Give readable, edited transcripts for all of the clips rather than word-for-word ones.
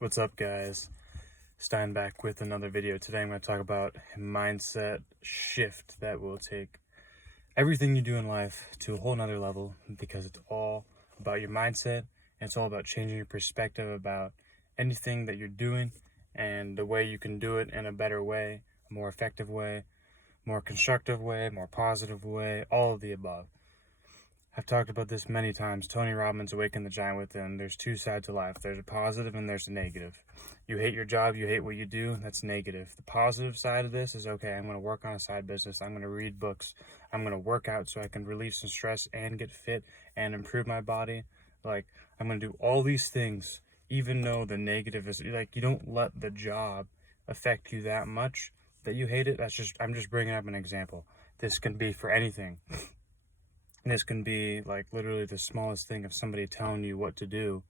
What's up, guys? Stein back with another video. Today I'm going to talk about a mindset shift that will take everything you do in life to a whole nother level, because it's all about your mindset and it's all about changing your perspective about anything that you're doing and the way you can do it in a better way, a more effective way, more constructive way, more positive way, all of the above. I've talked about this many times. Tony Robbins, Awaken the Giant Within. There's two sides to life. There's a positive and there's a negative. You hate your job, you hate what you do, that's negative. The positive side of this is, okay, I'm going to work on a side business. I'm going to read books. I'm going to work out so I can release some stress and get fit and improve my body. Like, I'm going to do all these things, even though the negative is, like, you don't let the job affect you that much that you hate it. I'm just bringing up an example. This can be for anything. This can be like literally the smallest thing of somebody telling you what to do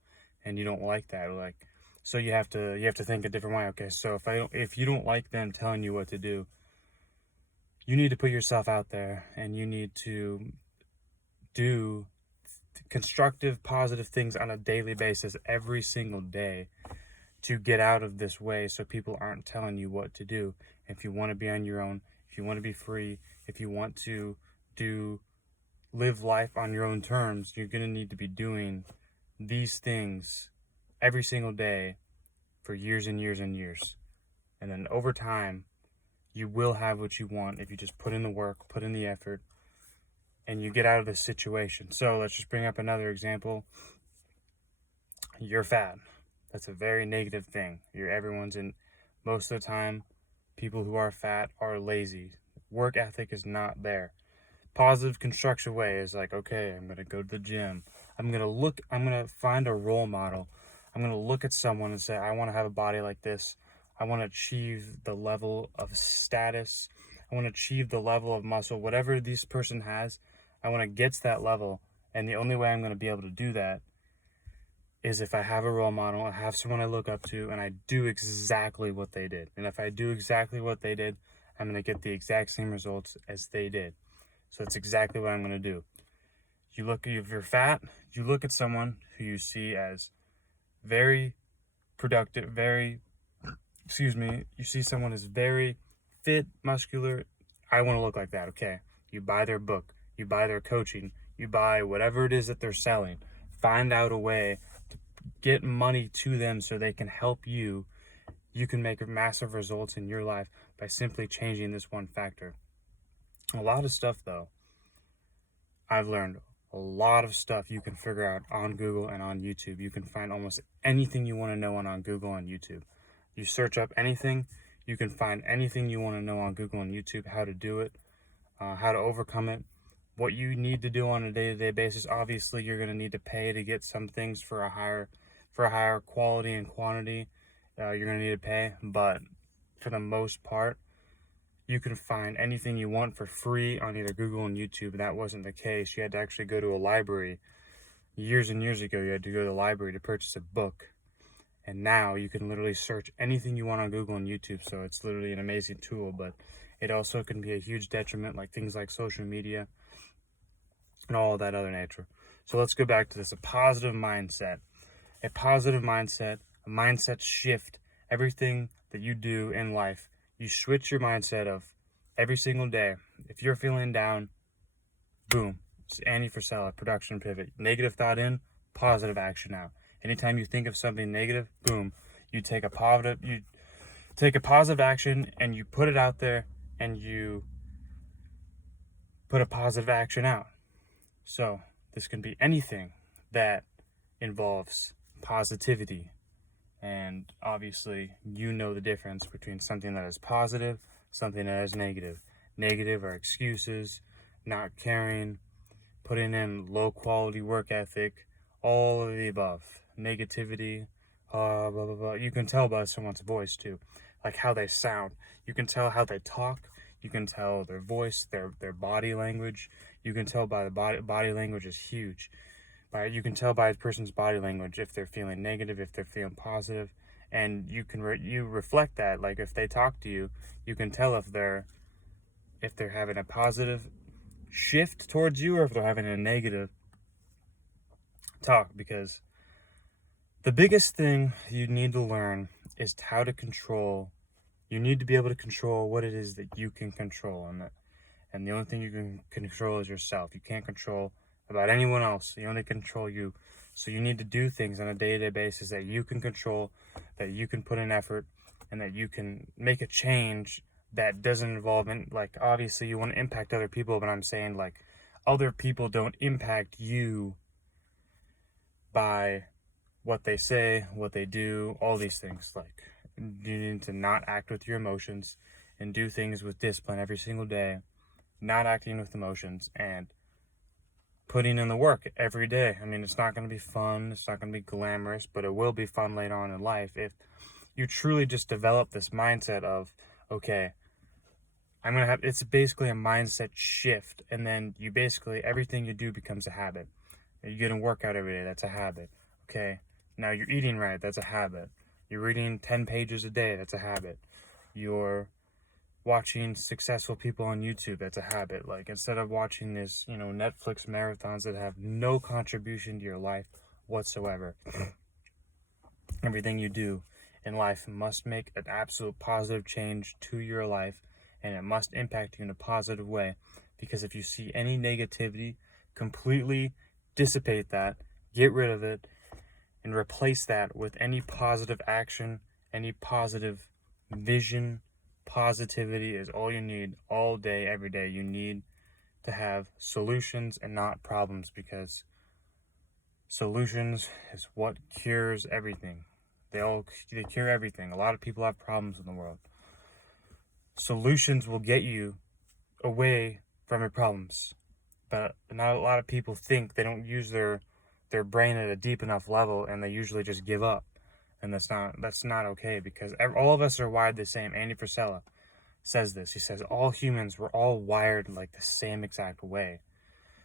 and you don't like that. Like, so you have to think a different way. Okay, so if you don't like them telling you what to do, you need to put yourself out there and you need to do constructive, positive things on a daily basis every single day to get out of this way, so people aren't telling you what to do. If you want to be on your own, if you want to be free, if you want to live life on your own terms, you're going to need to be doing these things every single day for years and years and years. And then over time, you will have what you want if you just put in the work, put in the effort, and you get out of this situation. So let's just bring up another example. You're fat. That's a very negative thing. Most of the time, people who are fat are lazy. Work ethic is not there. Positive, constructive way is like, okay, I'm going to go to the gym. I'm going to find a role model. I'm going to look at someone and say, I want to have a body like this. I want to achieve the level of status. I want to achieve the level of muscle. Whatever this person has, I want to get to that level. And the only way I'm going to be able to do that is if I have a role model, I have someone I look up to, and I do exactly what they did. And if I do exactly what they did, I'm going to get the exact same results as they did. So that's exactly what I'm going to do. If you're fat, you look at someone who you see as very productive, you see someone as very fit, muscular. I want to look like that, okay? You buy their book, you buy their coaching, you buy whatever it is that they're selling. Find out a way to get money to them so they can help you. You can make massive results in your life by simply changing this one factor. A lot of stuff, though, I've learned a lot of stuff you can figure out on Google and on YouTube. You can find almost anything you want to know on Google and YouTube. You search up anything, you can find anything you want to know on Google and YouTube, how to do it, how to overcome it, what you need to do on a day-to-day basis. Obviously, you're going to need to pay to get some things for a higher quality and quantity. You're going to need to pay, but for the most part, you can find anything you want for free on either Google and YouTube. That wasn't the case. You had to actually go to a library. Years and years ago, you had to go to the library to purchase a book. And now you can literally search anything you want on Google and YouTube. So it's literally an amazing tool, but it also can be a huge detriment, like things like social media and all of that other nature. So let's go back to this. A positive mindset, a mindset shift. Everything that you do in life, you switch your mindset of every single day. If you're feeling down, boom, it's Andy Frisella, production pivot. Negative thought in, positive action out. Anytime you think of something negative, boom, you take a positive action and you put it out there and you put a positive action out. So this can be anything that involves positivity. And obviously, you know the difference between something that is positive, something that is negative. Negative are excuses, not caring, putting in low quality work ethic, all of the above. Negativity, blah, blah, blah. You can tell by someone's voice too, like how they sound. You can tell how they talk. You can tell their voice, their body language. You can tell by the body language is huge. You can tell by a person's body language if they're feeling negative, if they're feeling positive, and you reflect that. Like if they talk to you, you can tell if they're having a positive shift towards you or if they're having a negative talk, because The biggest thing you need to learn is how to control. You need to be able to control what it is that you can control, and the only thing you can control is yourself. You can't control about anyone else. You only control you. So you need to do things on a day-to-day basis that you can control, that you can put in effort, and that you can make a change that doesn't involve like, obviously you want to impact other people, but I'm saying like other people don't impact you by what they say, what they do, all these things. Like, you need to not act with your emotions and do things with discipline every single day, not acting with emotions and putting in the work every day. I mean, it's not going to be fun, it's not going to be glamorous, but it will be fun later on in life if you truly just develop this mindset of, okay, it's basically a mindset shift, and then you basically, everything you do becomes a habit. You get a workout every day, that's a habit. Okay, now you're eating right, that's a habit. You're reading 10 pages a day, that's a habit. You're watching successful people on YouTube, that's a habit. Like, instead of watching this, Netflix marathons that have no contribution to your life whatsoever, everything you do in life must make an absolute positive change to your life, and it must impact you in a positive way. Because if you see any negativity, completely dissipate that, get rid of it, and replace that with any positive action, any positive vision. Positivity is all you need all day, every day. You need to have solutions and not problems, because solutions is what cures everything. They cure everything. A lot of people have problems in the world. Solutions will get you away from your problems, but not a lot of people think. They don't use their brain at a deep enough level, and they usually just give up. And that's not okay, because all of us are wired the same. Andy Frisella says this. He says all humans, we're all wired like the same exact way.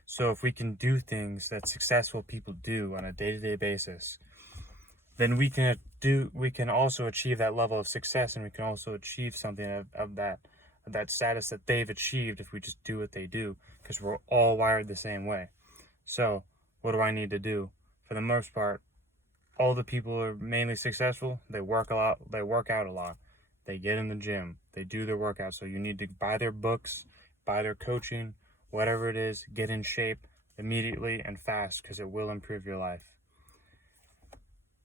So if we can do things that successful people do on a day-to-day basis, then we can also achieve that level of success, and we can also achieve something of that status that they've achieved if we just do what they do, because we're all wired the same way. So what do I need to do? For the most part, all the people who are mainly successful, they work a lot, they work out a lot, they get in the gym, they do their workouts. So you need to buy their books, buy their coaching, whatever it is, get in shape immediately and fast, because it will improve your life.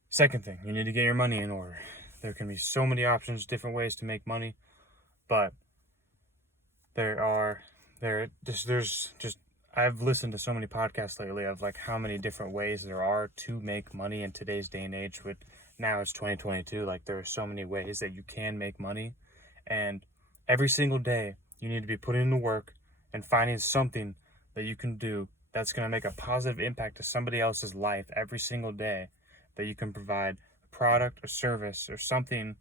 Second thing, you need to get your money in order. There can be so many options, different ways to make money, but I've listened to so many podcasts lately of like how many different ways there are to make money in today's day and age. With now it's 2022, like there are so many ways that you can make money, and every single day you need to be putting in the work and finding something that you can do that's going to make a positive impact to somebody else's life every single day, that you can provide a product or service or something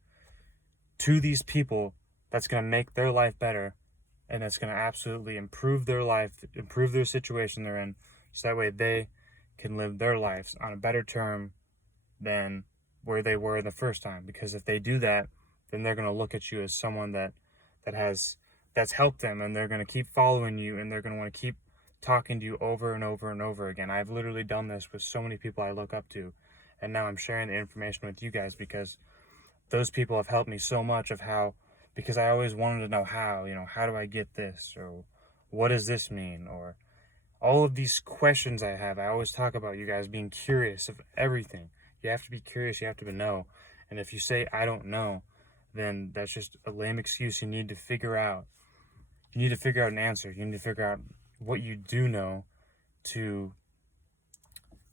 to these people that's going to make their life better, and that's going to absolutely improve their life, improve their situation they're in, so that way they can live their lives on a better term than where they were the first time. Because if they do that, then they're going to look at you as someone that's helped them, and they're going to keep following you, and they're going to want to keep talking to you over and over and over again. I've literally done this with so many people I look up to, and now I'm sharing the information with you guys because those people have helped me so much because I always wanted to know how do I get this, or what does this mean, or all of these questions I have. I always talk about you guys being curious of everything. You have to be curious, you have to know. And if you say, I don't know, then that's just a lame excuse. You need to figure out an answer. You need to figure out what you do know to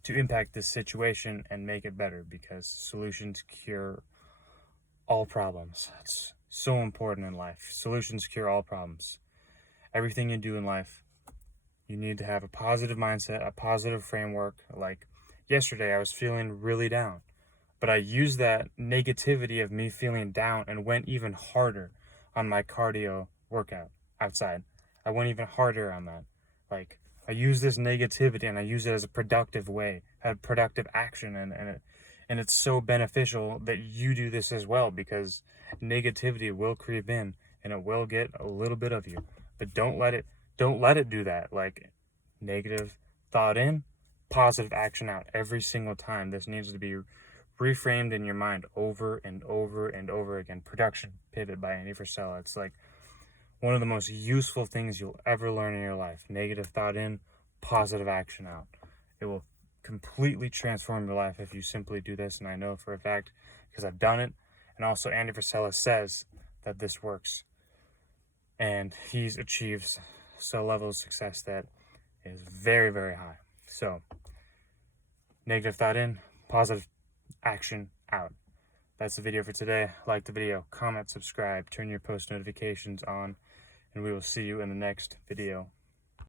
impact this situation and make it better, because solutions cure all problems. It's so important in life. Solutions cure all problems. Everything you do in life, you need to have a positive mindset, a positive framework. Like yesterday, I was feeling really down, but I used that negativity of me feeling down and went even harder on my cardio workout outside. I went even harder on that. Like, I use this negativity and I use it as a productive way, a productive action, and it's so beneficial that you do this as well, because negativity will creep in and it will get a little bit of you. But don't let it do that. Like, negative thought in, positive action out every single time. This needs to be reframed in your mind over and over and over again. Production Pivot by Andy Frisella. It's like one of the most useful things you'll ever learn in your life. Negative thought in, positive action out. It will completely transform your life if you simply do this, and I know for a fact because I've done it. And also Andy Frisella says that this works, and he's achieved a level of success that is very, very high. So negative thought in, positive action out. That's the video for today. Like the video, comment, subscribe, turn your post notifications on, and we will see you in the next video.